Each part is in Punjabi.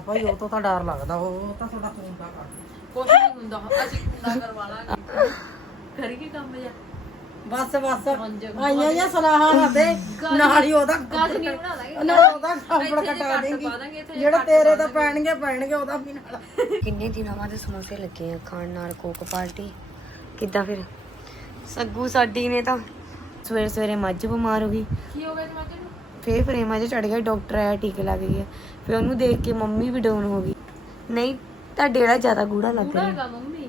ਭਾਈ ਉਹ ਤੋਂ ਤਾਂ ਡਰ ਲੱਗਦਾ ਉਹ ਤਾਂ ਤੁਹਾਡਾ ਫੋਨ ਦਾ ਕਰ ਕੁਛ ਨਹੀਂ ਹੁੰਦਾ ਅਸੀਂ ਕੁੰਡਾ ਕਰਵਾ ਲਾਂਗੇ। ਕਰੀਏ ਕੰਮ ਜਾ? ਬਸ ਬਸ। ਹਾਂਜੀ। ਆਈਆਂ ਜਾਂ ਸਲਾਹਾਂ ਨਾ ਦੇ ਨਾਲ ਹੀ ਉਹਦਾ ਗਾਜ ਨਹੀਂ ਬਣਾ ਲਾਂਗੇ। ਨਾ ਉਹਦਾ ਸਾਂਪੜ ਇੱਥੇ ਜੇ ਕਟਾ ਕੱਟ ਦੇਂਗੀ। ਪਾ ਦਾਂਗੇ, ਇੱਥੇ ਜੇ ਜਿਹੜੇ ਕੱਟ ਤੇਰੇ ਪਾ ਤਾਂ ਪੈਣਗੇ ਪੈਣਗੇ ਉਹਦਾ ਵੀ ਨਾਲ। ਕਿੰਨੇ ਦਿਨਾਂ ਬਾਅਦ ਸਮੋਸੇ ਲੱਗੇ ਆ ਖਾਣ ਨਾਲ ਕੋਕ ਪਾਰਟੀ? ਕਿੱਦਾਂ ਫਿਰ? ਸੱਗੂ ਸਾਡੀ ਨੇ ਤਾਂ ਸਵੇਰੇ ਸਵੇਰੇ ਮੱਝ ਬਿਮਾਰ ਹੋ ਗਈ। ਕੀ ਹੋ ਗਿਆ ਜਮਾਤੇ ਨੂੰ? ਫੇਰ ਫਰੇਮਾਂ 'ਚ ਚੜ ਗਿਆ ਡਾਕਟਰ ਆਇਆ ਟੀਕੇ ਲੱਗ ਗਿਆ। ਫਿਰ ਉਹਨੂੰ ਦੇਖ ਕੇ ਮੰਮੀ ਵੀ ਡਾਊਨ ਹੋ ਗਈ। ਨਹੀਂ ਤੁਹਾਡੇ ਵਾਲਾ ਜ਼ਿਆਦਾ ਗੂੜਾ ਲੱਗ ਰਿਹਾ। ਹੈਗਾ ਮੰਮੀ।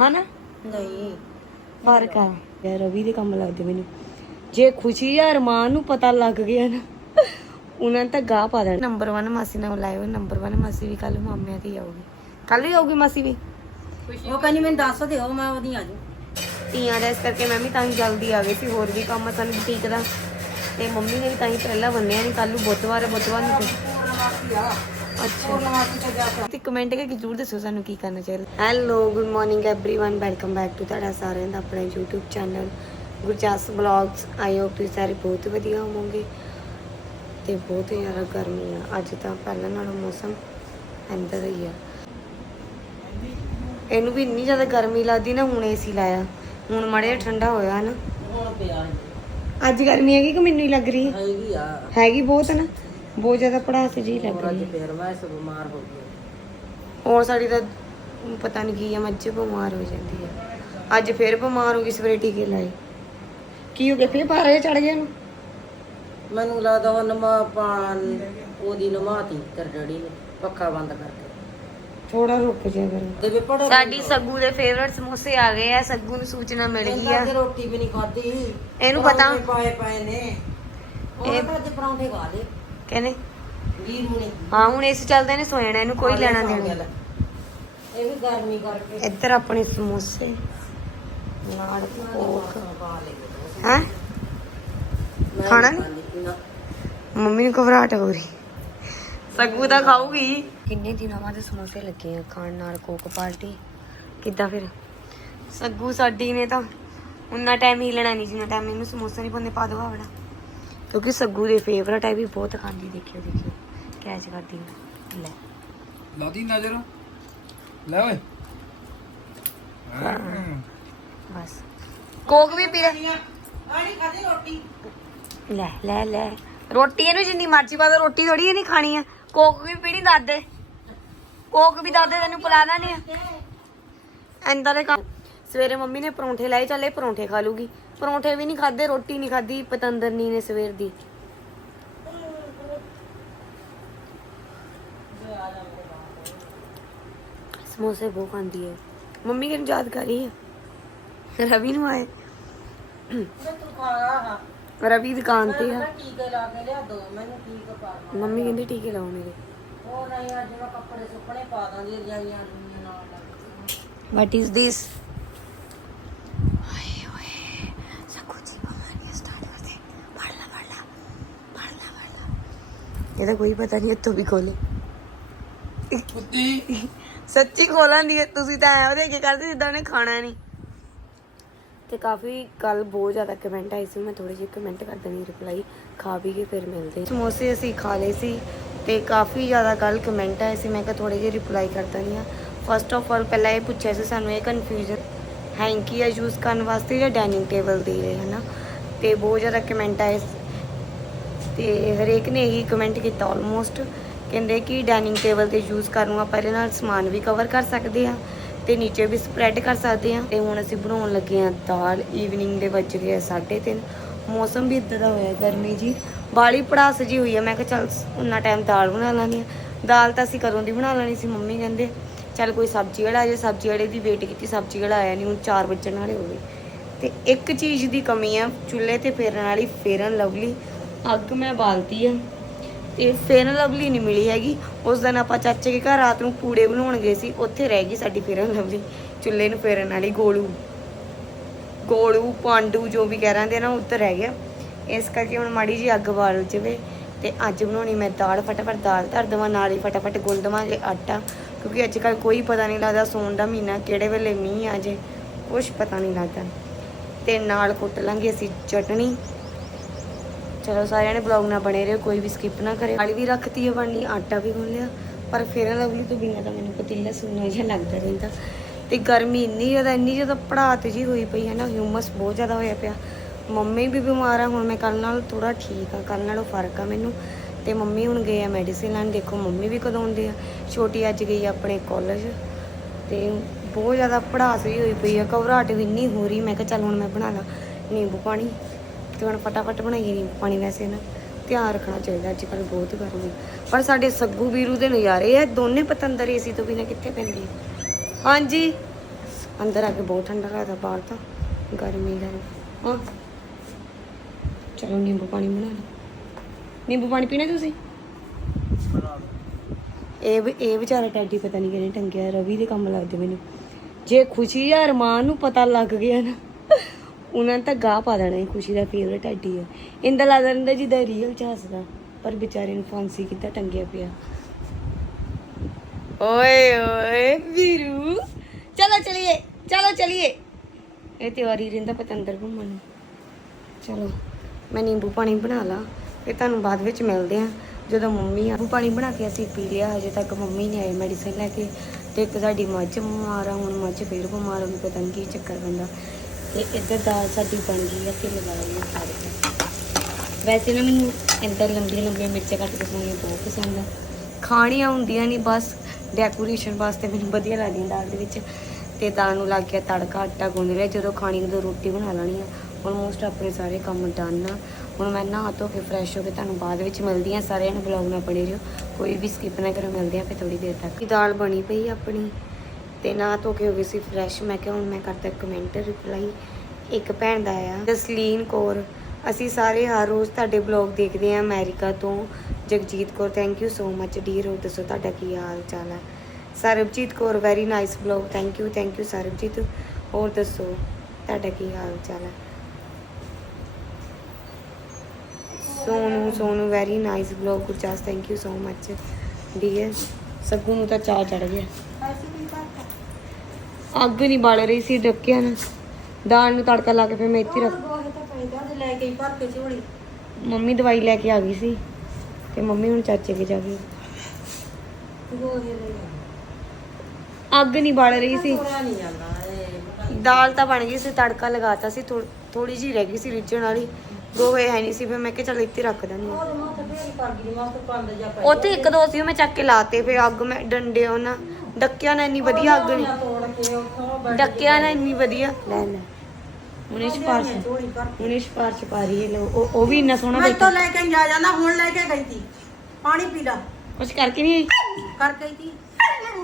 ਹਨਾ? ਨਹੀਂ। ਫ਼ਰਕ ਆ। ਯਾਰ ਰਵੀ ਦੇ ਕੰਮ ਲੱਗਦੇ ਮੈਨੂੰ। ਜੇ ਖੁਸ਼ੀ ਜਾਂ ਅਰਮਾਨ ਨੂੰ ਪਤਾ ਲੱਗ ਗਿਆ ਨਾ ਉਹਨਾਂ ਨੇ ਤਾਂ ਗਾਹ ਪਾ ਦੇਣਾ। ਨੰਬਰ 1 ਮਾਸੀ ਨਾਲ ਲਾਇਓ ਨੰਬਰ 1 ਮਾਸੀ ਵੀ ਕੱਲ ਮਾਮਿਆਂ ਦੀ ਆਊਗੀ। ਕੱਲ ਵੀ ਆਊਗੀ ਮਾਸੀ ਵੀ। ਖੁਸ਼ੀ ਉਹ ਕਹਿੰਦੀ ਮੈਨੂੰ ਦੱਸ ਦਿਓ ਮੈਂ ਉਹਦੀ ਆ ਜੂ ਤੀਆਂ ਦਾ ਇਸ ਕਰਕੇ ਮੈਂ ਵੀ ਤਾਂ ਹੀ ਜਲਦੀ ਆ ਗਈ ਸੀ ਹੋਰ ਵੀ ਕੰਮ ਸਾਨੂੰ ਬੁਟੀਕ ਦਾ। ਤੇ ਮੰਮੀ ਨੇ ਵੀ ਤਾਂ ਹੀ ਪਹਿਲਾਂ ਬੰਨਿਆ ਨਹੀਂ ਕੱਲ ਨੂੰ ਬੁੱਧਵਾਰ ਹੈ, ਬੁੱਧਵਾਰ ਨੂੰ ਤੇ ਜਾ ਕੇ ਤੇ ਕਮੈਂਟ ਕਰਕੇ ਜਰੂਰ ਦੱਸੋ ਸਾਨੂੰ ਕੀ ਕਰਨਾ ਚਾਹੀਦਾ hello good morning everyone welcome back to ਤੁਹਾਡਾ ਸਾਰਿਆਂ ਦਾ ਆਪਣਾ YouTube channel Gurjas blogs I hope ਤੁਸੀਂ ਸਾਰੇ ਬਹੁਤ ਵਧੀਆ ਹੋਵੋਗੇ ਤੇ ਬਹੁਤ ਹੀ ਜ਼ਿਆਦਾ ਗਰਮੀ ਆ ਅੱਜ ਤਾਂ ਪਹਿਲਾਂ ਨਾਲੋਂ ਮੌਸਮ ਅੰਦਰ ਹੀ ਆ ਇਹਨੂੰ ਵੀ ਇੰਨੀ ਜ਼ਿਆਦਾ ਗਰਮੀ ਲੱਗਦੀ ਨਾ ਹੁਣ ਏਸੀ ਲਾਇਆ ਹੁਣ ਮੜਿਆ ਠੰਡਾ ਹੋਇਆ ਨਾ ਹੁਣ ਪਿਆ ਅੱਜ ਗਰਮੀ ਹੈਗੀ ਕਿ ਮੈਨੂੰ ਹੀ ਲੱਗ ਰਹੀ ਹੈ ਹੈਗੀ ਆ ਹੈਗੀ ਬਹੁਤ ਨਾ ਬਹੁਤ ਜ਼ਿਆਦਾ ਪੜਾਸ ਜੀ ਲੱਗ ਹੋਰ ਰਹੀ ਅੱਜ ਹੈ। ਫੇਰ ਮੈਂ ਇਸ ਬਿਮਾਰ ਹੋ ਗਈ ਹੋਰ ਸਾਡੀ ਤਾਂ ਪਤਾ ਨਹੀਂ ਕੀ ਆ ਮੱਝ ਬਿਮਾਰ ਹੋ ਜਾਂਦੀ ਹੈ ਅੱਜ ਫੇਰ ਬਿਮਾਰ ਹੋ ਗਈ ਸਵੇਰੇ ਟੀਕੇ ਲਾਏ। ਕੀ ਹੋ ਗਿਆ? ਫੇਰ ਪਾਰੇ ਚੜ ਗਿਆ ਨੂੰ ਮੈਨੂੰ ਲੱਗਦਾ ਉਹ ਨਮਾ ਪਾਣ ਉਹਦੀ ਨਮਾਤੀ ਕਰ ਡੜੀ ਨੇ ਪੱਖਾ ਬੰਦ ਕਰਕੇ। ਥੋੜਾ ਰੁਕ ਜਾ ਕਰੋ ਤੇ ਵੀ ਪੜੋ ਸਾਡੀ ਸੱਗੂ ਦੇ ਫੇਵਰਟ ਸਮੋਸੇ ਆ ਗਏ ਆ ਸੱਗੂ ਨੂੰ ਸੂਚਨਾ ਮਿਲ ਗਈ ਆ। ਰੋਟੀ ਵੀ ਨਹੀਂ ਖਾਧੀ। ਇਹਨੂੰ ਪਤਾ। ਪਰੌਂਠੇ ਪਾਏ ਪਏ ਨੇ। ਉਹ ਤਾਂ ਅੱਜ ਪਰੌਂਠੇ ਖਾ ਲਏ। ਕਹਿੰਦੇ? ਹਾਂ ਹੁਣ ਇਸ ਚੱਲਦੇ ਨੇ ਸੋ ਜਾਣਾ ਇਹਨੂੰ ਕੋਈ ਲੈਣਾ ਦੇਣਾ। ਦੇਣਾ ਇਹ ਵੀ ਗਰਮੀ ਕਰਕੇ। ਇੱਧਰ ਆਪਣੇ ਸਮੋਸੇ ਨਾਲ ਕੋਕ। ਹੈ? ਖਾਣਾ? ਨਹੀਂ ਨੀ? ਮੰਮੀ ਨੂੰ ਘਬਰਾਹਟ ਹੋ ਰਹੀ। ਸੱਗੂ ਤਾਂ ਖਾਊਗੀ। ਕਿੰਨੇ ਦਿਨਾਂ ਬਾਅਦ ਸਮੋਸੇ ਲੱਗੇ ਆ ਖਾਣ ਨਾਲ ਕੋਕ ਪਾਰਟੀ? ਕਿੱਦਾਂ ਫਿਰ? ਸੱਗੂ ਸਾਡੀ ਨੇ ਤਾਂ ਉਨਾ ਟਾਈਮ ਹੀ ਲੈਣਾ ਨਹੀਂ ਜਿੰਨਾ ਟਾਈਮ ਇਹਨੂੰ ਸਮੋਸਾ ਨਹੀਂ ਪਾਉਂਦੇ ਪਾ ਦੋ ਆਵੜਾ ਕਿਉਂਕਿ ਸੱਗੂ ਦੇ ਫੇਵਰਟ ਹੈ ਵੀ ਬਹੁਤ ਖਾਂਦੀ ਦੇਖਿਓ ਦੇਖਿਓ। ਕੈਚ ਕਰਦੀ ਆ। ਲੈ। ਲਾਦੀ ਨਜ਼ਰ। ਲੈ ਓਏ। ਬਸ। ਕੋਕ ਵੀ ਪੀ ਲੈ। ਆਣੀ ਰੋਟੀ ਲੈ ਲੈ ਲੈ। ਰੋਟੀ ਇਹਨੂੰ ਜਿੰਨੀ ਮਰਜ਼ੀ ਪਾ ਦੇ ਰੋਟੀ ਥੋੜੀ ਇਹਨੇ ਖਾਣੀ ਆ। ਕੋਕ ਵੀ ਪੀਣੀ ਦੱਸ ਦੇ ਕੋਕ ਵੀ ਦੱਸ ਦੇ ਤੈਨੂੰ ਪਿਲਾ ਦਾਂ ਆ। ਐਂਦਾ ਦੇ ਕੰਮ ਸਵੇਰੇ ਮੰਮੀ ਨੇ ਪਰੌਂਠੇ ਲਾਏ ਚੱਲੇ ਪਰੌਂਠੇ ਖਾ ਲੂਗੀ। ਪਰੌਂਠੇ ਵੀ ਨਹੀਂ ਖਾਦੇ ਰੋਟੀ ਨਹੀਂ ਖਾਦੀ ਪਤੰਦਰ ਨੀ ਨੇ ਸਵੇਰ ਦੀ। ਸਮੋਸੇ ਬਹੁਤ ਖਾਂਦੀ ਹੈ। ਮੰਮੀ ਕਿਹਨੂੰ ਯਾਦ ਕਰ ਰਹੀ ਹੈ? ਰਵੀ ਨੂੰ ਆਏ। ਤੂੰ ਖਾ ਰਵੀ ਦੁਕਾਨ ਤੇ ਆ। ਟੀਕੇ ਲਾ ਕੇ ਲਿਆ ਦੋ ਮੈਨੂੰ ਠੀਕ ਪਾ ਮੰਮੀ ਕਹਿੰਦੀ ਟੀਕੇ ਲਾਓ ਮੇਰੇ। ਉਹ ਨਹੀਂ ਅੱਜ ਮੈਂ ਕੱਪੜੇ ਸੁੱਕਣੇ ਪਾ ਦਾਂਗੀ ਰਜਾਈਆਂ ਨੂੰ। ਨਾਲ ਲੱਗ What is this? ਓਏ ਓਏ ਸකුਚੀ ਬਿਮਾਰੀ ਸਟਾਰਟ ਕਰ ਦੇ ਪੜ ਲਾ ਪੜ ਲਾ ਪੜ ਲਾ ਪੜ ਲਾ ਇਹਦਾ ਕੋਈ ਪਤਾ ਨਹੀਂ ਇੱਥੋਂ ਵੀ ਖੋਲੇ। ਕੁੱਤੀ ਸੱਚੀ ਖੋਲਾਂ ਦੀ ਹੈ, ਤੁਸੀਂ ਤਾਂ ਐ ਉਹਦੇ ਅੱਗੇ ਕਰਦੇ ਜਿੱਦਾਂ ਉਹਨੇ ਖਾਣਾ ਨਹੀਂ। ਤੇ ਕਾਫੀ ਕੱਲ ਬਹੁਤ ਜ਼ਿਆਦਾ ਕਮੈਂਟ ਆਏ ਸੀ ਮੈਂ ਥੋੜੇ ਜਿਹੇ ਕਮੈਂਟ ਕਰ ਦੇਣੀ ਰਿਪਲਾਈ ਖਾ ਵੀ ਕੇ ਫਿਰ ਮਿਲਦੇ। ਸਮੋਸੇ ਅਸੀਂ ਖਾ ਲਏ ਸੀ ਤੇ ਕਾਫੀ ਜ਼ਿਆਦਾ ਕੱਲ ਕਮੈਂਟ ਆਏ ਸੀ ਮੈਂ ਕਿਹਾ ਥੋੜੇ ਜਿਹੇ ਰਿਪਲਾਈ ਕਰ ਦਿੰਦੀ ਆ ਫਸਟ ਆਫ ਆਲ ਪਹਿਲਾਂ ਇਹ ਪੁੱਛਿਆ ਸੀ ਸਾਨੂੰ ਇਹ ਕਨਫਿਊਜ਼ਨ ਹੈਂਕੀ ਆ ਯੂਜ਼ ਕਰਨ ਵਾਸਤੇ ਜਾਂ ਡਾਈਨਿੰਗ ਟੇਬਲ ਦੇ ਰਹੇ ਹਨਾ? ਤੇ ਬਹੁਤ ਜ਼ਿਆਦਾ ਕਮੈਂਟ ਆਏ ਤੇ ਹਰੇਕ ਨੇ ਇਹੀ ਕਮੈਂਟ ਕੀਤਾ ਆਲਮੋਸਟ ਕਹਿੰਦੇ ਕਿ ਡਾਈਨਿੰਗ ਟੇਬਲ ਤੇ ਯੂਜ਼ ਕਰਨ ਨੂੰ ਆਪਾਂ ਇਹਦੇ ਨਾਲ ਸਮਾਨ ਵੀ ਕਵਰ ਕਰ ਸਕਦੇ ਆ ਤੇ ਨੀਚੇ ਵੀ ਸਪਰੈਡ ਕਰ ਸਕਦੇ ਆ ਤੇ ਹੁਣ ਅਸੀਂ ਬਣਾਉਣ ਲੱਗੇ ਆ ਦਾਲ ਈਵਨਿੰਗ ਦੇ ਵੱਜ ਗਏ 3:30 ਮੌਸਮ ਵੀ ਇਦਾਂ ਦਾ ਹੋਇਆ ਗਰਮੀ ਜੀ। ਬਾਲੀ ਪੜਾਸ ਜੀ ਹੋਈ ਆ, ਮੈਂ ਕਿਹਾ ਚੱਲ ਉਨਾ ਟਾਈਮ ਦਾਲ ਬਣਾ ਲਾਂਗੇ ਦਾਲ ਤਾਂ ਅਸੀਂ ਕਦੋਂ ਦੀ ਬਣਾ ਲੈਣੀ ਸੀ, ਮੰਮੀ ਕਹਿੰਦੇ, ਚੱਲ ਕੋਈ ਸਬਜ਼ੀ ਵਾਲਾ ਜੇ ਸਬਜ਼ੀ ਵਾਲੇ ਦੀ ਵੇਟ ਕੀਤੀ, ਸਬਜ਼ੀ ਵਾਲਾ ਆਇਆ ਨਹੀਂ ਹੁਣ 4 ਵਜਣ ਵਾਲੇ ਹੋ ਗਏ। ਤੇ ਇੱਕ ਚੀਜ਼ ਦੀ ਕਮੀ ਆ, ਚੁੱਲ੍ਹੇ ਤੇ ਫੇਰਨ ਵਾਲੀ, ਫੇਰਨ ਲਵਲੀ। ਅੱਗ ਮੈਂ ਬਾਲਤੀ ਆ। ਤੇ ਫੇਰਨ ਲਵਲੀ ਨਹੀਂ ਮਿਲੀ ਹੈਗੀ। ਉਸ ਦਿਨ ਆਪਾਂ ਚਾਚੇ ਦੇ ਘਰ ਰਾਤ ਨੂੰ ਪੂੜੇ ਬਣਾਉਣ ਗਏ ਸੀ। ਉੱਥੇ ਰਹਿ ਗਈ ਸਾਡੀ ਫੇਰਨ ਲਵਲੀ। ਚੁੱਲ੍ਹੇ ਨੂੰ ਫੇਰਨ ਵਾਲੀ ਗੋਲੂ। ਗੋਲੂ, ਪਾਂਡੂ ਜੋ ਵੀ ਕਹਿ ਰਹੇ ਨਾ ਉੱਧਰ ਰਹਿ ਗਿਆ। ਇਸ ਕਰਕੇ ਹੁਣ ਮਾੜੀ ਜੀ ਅੱਗ ਬਾਲ ਜਵੇ। ਤੇ ਅੱਜ ਬਣਾਉਣੀ ਮੈਂ ਦਾਲ ਫਟਾਫਟ। ਦਾਲ ਧਰ ਦੇਵਾਂ, ਨਾਲ ਹੀ ਫਟਾਫਟ ਗੁੰਨ ਦੇਵਾਂਗੇ ਆਟਾ। ਕਿਉਂਕਿ ਅੱਜ ਕੱਲ ਕੋਈ ਪਤਾ ਨਹੀਂ ਲੱਗਦਾ ਸੌਣ ਦਾ ਮਹੀਨਾ ਕਿਹੜੇ ਵੇਲੇ ਮੀਂਹ ਆ ਜੇ ਕੁਛ ਪਤਾ ਨਹੀਂ ਲੱਗਦਾ। ਤੇ ਨਾਲ ਕੁੱਟ ਲਾਂਗੇ ਅਸੀਂ ਚਟਣੀ ਚਲੋ ਸਾਰਿਆਂ ਨੇ ਬਲੌਗ ਨਾਲ ਬਣੇ ਰਹੋ, ਕੋਈ ਵੀ ਸਕਿਪ ਨਾ ਕਰੇ ਆਲੀ ਵੀ ਰੱਖਤੀ ਹੈ, ਬਣਨੀ, ਆਟਾ ਵੀ ਗੁੰਨ ਲਿਆ। ਪਰ ਫੇਰ ਲਵਲੀ ਤੋਂ ਬਿਨਾਂ ਤਾਂ ਮੈਨੂੰ ਪਤੀਲਾ ਸੁਣਨਾ ਜਿਹਾ ਲੱਗਦਾ ਰਹਿੰਦਾ। ਤੇ ਗਰਮੀ ਇੰਨੀ ਜ਼ਿਆਦਾ ਇੰਨੀ ਜ਼ਿਆਦਾ ਪੜਾਤ ਜੀ ਹੋਈ ਪਈ ਹੈ ਨਾ ਹਿਊਮਸ ਬਹੁਤ ਜ਼ਿਆਦਾ ਹੋਇਆ ਪਿਆ। ਮੰਮੀ ਵੀ ਬਿਮਾਰ ਆ, ਹੁਣ ਮੈਂ ਕੱਲ ਨਾਲ ਥੋੜਾ ਠੀਕ ਆ ਕੱਲ ਨਾਲੋਂ ਫ਼ਰਕ ਆ ਮੈਨੂੰ। ਤੇ ਮੰਮੀ ਹੁਣ ਗਏ ਆ ਮੈਡੀਸਿਨ ਲੈਣ, ਦੇਖੋ ਮੰਮੀ ਵੀ ਕਦੋਂ ਆਉਂਦੇ ਆ। ਛੋਟੀ ਅੱਜ ਗਈ ਆਪਣੇ ਕਾਲਜ ਤੇ ਬਹੁਤ ਜ਼ਿਆਦਾ ਪੜਾਸ ਵੀ ਹੋਈ ਪਈ ਆ, ਘਬਰਾਹਟ ਵੀ ਇੰਨੀ ਹੋ ਰਹੀ, ਮੈਂ ਕਿਹਾ ਚੱਲ ਹੁਣ ਮੈਂ ਬਣਾ ਲਾ ਨਿੰਬੂ ਪਾਣੀ। ਤੇ ਹੁਣ ਫਟਾਫਟ ਬਣਾਈਏ ਨਿੰਬੂ ਪਾਣੀ ਵੈਸੇ ਨਾ। ਧਿਆਨ ਰੱਖਣਾ ਚਾਹੀਦਾ ਅੱਜ ਕੱਲ ਬਹੁਤ ਗਰਮੀ ਪਰ ਸਾਡੇ ਸੱਗੂ ਵੀਰੂ ਦੇ ਨਜ਼ਾਰੇ ਆ ਦੋਨੇ ਪਤੰਦਰ ਏਸੀ ਤੋਂ ਬਿਨਾਂ ਕਿੱਥੇ ਪੈਂਦੀ? ਹਾਂਜੀ? ਅੰਦਰ ਆ ਕੇ ਬਹੁਤ ਠੰਡਾ ਲੱਗਦਾ ਬਾਹਰ ਤਾਂ। ਗਰਮੀ ਗਰਮੀ ਹਾਂ। ਚਲੋ ਨਿੰਬੂ ਪਾਣੀ ਬਣਾ ਲਓ। ਨਿੰਬੂ ਪਾਣੀ ਪੀਣਾ ਤੁਸੀਂ? ਇਹ ਇਹ ਵਿਚਾਰਾ ਟੈਡੀ ਪਤਾ ਨਹੀਂ ਕਿਹਨੇ ਟੰਗਿਆ ਰਵੀ ਦੇ ਕੰਮ ਲੱਗਦੇ ਮੈਨੂੰ। ਜੇ ਖੁਸ਼ੀ ਜਾਂ ਅਰਮਾਨ ਨੂੰ ਪਤਾ ਲੱਗ ਗਿਆ ਨਾ। ਉਹਨਾਂ ਨੇ ਤਾਂ ਗਾਹ ਪਾ ਦੇਣਾ ਇਹ ਖੁਸ਼ੀ ਦਾ ਫੇਵਰਟ ਟੈਡੀ ਹੈ ਇੰਦਾ ਲੱਗਦਾ ਰਹਿੰਦਾ ਜਿੱਦਾਂ ਰੀਅਲ ਚ ਹੱਸਦਾ ਪਰ ਵਿਚਾਰੇ ਨੂੰ ਫਾਂਸੀ ਕਿੱਦਾਂ ਟੰਗਿਆ ਪਿਆ। ਓਏ ਓਏ ਵੀਰੂ। ਚਲੋ ਚਲਿਏ ਚਲੋ ਚਲਿਏ। ਇਹ ਤਿਵਾਰੀ ਰਹਿੰਦਾ ਪਤੰਦਰ ਘੁੰਮਣ। ਨੂੰ ਚਲੋ ਮੈਂ ਨਿੰਬੂ ਪਾਣੀ ਬਣਾ ਲਾ ਫਿਰ ਤੁਹਾਨੂੰ ਬਾਅਦ ਵਿੱਚ ਮਿਲਦੇ ਆ। ਜਦੋਂ ਮੰਮੀ ਆ ਨਿੰਬੂ ਪਾਣੀ ਬਣਾ ਕੇ ਅਸੀਂ ਪੀ ਲਿਆ ਹਜੇ ਤੱਕ ਮੰਮੀ ਨੇ ਆਏ ਮੈਡੀਸਿਨ ਲੈ ਕੇ। ਤੇ ਇੱਕ ਸਾਡੀ ਮੱਝ ਬਿਮਾਰ ਆ ਹੁਣ ਮੱਝ ਫੇਰ ਬਿਮਾਰ ਹੋ ਗਈ ਪਤਾ ਨਹੀਂ ਕੀ ਚੱਕਰ ਪੈਂਦਾ। ਤੇ ਇੱਧਰ ਦਾਲ ਸਾਡੀ ਬਣ ਗਈ ਆ ਤੇ ਲਗਾ ਲਈ ਸਾਰੇ। ਵੈਸੇ ਨਾ ਮੈਨੂੰ ਇੰਦਰ ਲੰਬੀਆਂ ਲੰਬੀਆਂ ਮਿਰਚਾਂ ਕੱਟ ਕੇ ਖਾਣੀਆਂ ਬਹੁਤ ਪਸੰਦ ਆ। ਖਾਣੀਆਂ ਹੁੰਦੀਆਂ ਨਹੀਂ ਬਸ ਡੈਕੋਰੇਸ਼ਨ ਵਾਸਤੇ ਮੈਨੂੰ ਵਧੀਆ ਲੱਗਦੀਆਂ ਦਾਲ ਦੇ ਵਿੱਚ। ਤੇ ਦਾਲ ਨੂੰ ਲੱਗ ਗਿਆ ਤੜਕਾ, ਆਟਾ ਗੁੰਨ ਲਿਆ, ਜਦੋਂ ਖਾਣੀ ਉਦੋਂ ਰੋਟੀ ਬਣਾ ਲੈਣੀ ਆ। ਆਲਮੋਸਟ ਆਪਣੇ ਸਾਰੇ ਕੰਮ ਡਨ ਆ। ਹੁਣ ਮੈਂ ਨਹਾ ਧੋ ਕੇ ਫਰੈਸ਼ ਹੋ ਕੇ ਤੁਹਾਨੂੰ ਬਾਅਦ ਵਿੱਚ ਮਿਲਦੀ ਆ। ਸਾਰਿਆਂ ਨੂੰ ਬਲੌਗ ਨਾਲ ਬਣੇ ਰਹੋ। ਕੋਈ ਵੀ ਸਕਿਪ ਨਾ ਕਰੋ, ਮਿਲਦੇ ਆ ਫਿਰ ਥੋੜੀ ਦੇਰ ਤੱਕ। ਦਾਲ ਬਣੀ ਪਈ ਆਪਣੀ। ਤੇ ਨਾ ਧੋ ਕੇ ਹੋ ਗਈ ਸੀ ਫਰੈਸ਼ ਮੈਂ ਕਿਹਾ ਹੁਣ ਮੈਂ ਕਰਦਾ ਕਮੈਂਟ ਰਿਪਲਾਈ ਇੱਕ ਭੈਣ ਦਾ ਆ ਜਸਲੀਨ ਕੌਰ। ਅਸੀਂ ਸਾਰੇ ਹਰ ਰੋਜ਼ ਤੁਹਾਡੇ ਬਲੌਗ ਦੇਖਦੇ ਆ ਅਮਰੀਕਾ ਤੋਂ। Jagjit Kaur thank you so much dear ਹੋਰ ਦੱਸੋ ਤੁਹਾਡਾ ਕੀ ਹਾਲ ਚਾਲ ਹੈ? Sarabjit Kaur very nice blog thank you thank you Sarabjit. ਹੋਰ ਦੱਸੋ, ਤੁਹਾਡਾ ਕੀ ਹਾਲ ਚਾਲ ਹੈ? Sonu Sonu very nice blog Gurjas thank you so much dear ਸਭੂ ਨੂੰ ਤਾਂ ਚਾਹ ਚੜ ਗਿਆ। ਅੱਗ ਨਹੀਂ ਬਲ ਰਹੀ ਸੀ ਡੱਕਿਆ ਨਾ। ਦਾਲ ਨੂੰ ਤੜਕਾ ਲਾ ਕੇ ਫਿਰ ਮੈਂ ਇੱਥੇ ਰੱਖ ਮੰਮੀ ਦਵਾਈ ਲੈ ਕੇ ਆ ਗਈ ਸੀ ਤੇ ਮੰਮੀ ਹੁਣ ਚਾਚੇ ਕੇ ਜਾ ਗਈ ਅੱਗ ਨਹੀਂ ਬਾਲ ਰਹੀ ਸੀ। ਦਾਲ ਤਾਂ ਬਣ ਗਈ ਸੀ, ਤੜਕਾ ਲਗਾਤਾ ਸੀ ਥੋੜੀ ਜੀ ਰਹਿ ਗਈ ਸੀ ਰਿੱਝਣ ਵਾਲੀ। ਗੋਹੇ ਹੈ ਨਹੀਂ ਸੀ, ਫਿਰ ਮੈਂ ਕਿਹਾ ਚੱਲ ਇੱਥੇ ਰੱਖ ਦਿੰਦੀ ਹਾਂ। ਉੱਥੇ ਇੱਕ ਦੋ ਸੀ ਮੈਂ ਚੱਕ ਕੇ ਲਾਤੇ, ਫਿਰ ਅੱਗ ਮੈਂ ਡੰਡੇ ਉਹਨਾਂ ਡੱਕਿਆ ਨਾ ਇੰਨੀ ਵਧੀਆ ਅੱਗ ਨਹੀਂ ਡੱਕਿਆ ਨਾ ਇੰਨੀ ਵਧੀਆ। ਲੈ ਲੈ। ਉਹਨੇ ਸਿਫਾਰਸ਼ ਉਹਨੇ ਸਿਫਾਰਸ਼ ਪਾ ਰਹੀ ਹੈ ਲਓ, ਉਹ ਉਹ ਵੀ ਇੰਨਾ ਸੋਹਣਾ ਤੋਂ ਲੈ ਕੇ ਜਾ ਜਾਂਦਾ ਹੁਣ ਲੈ ਕੇ ਗਈ ਤੀ ਪਾਣੀ ਪੀ ਲਾ। ਕੁਛ ਕਰਕੇ ਨਹੀਂ ਆਈ? ਕਰ ਗਈ ਤੀ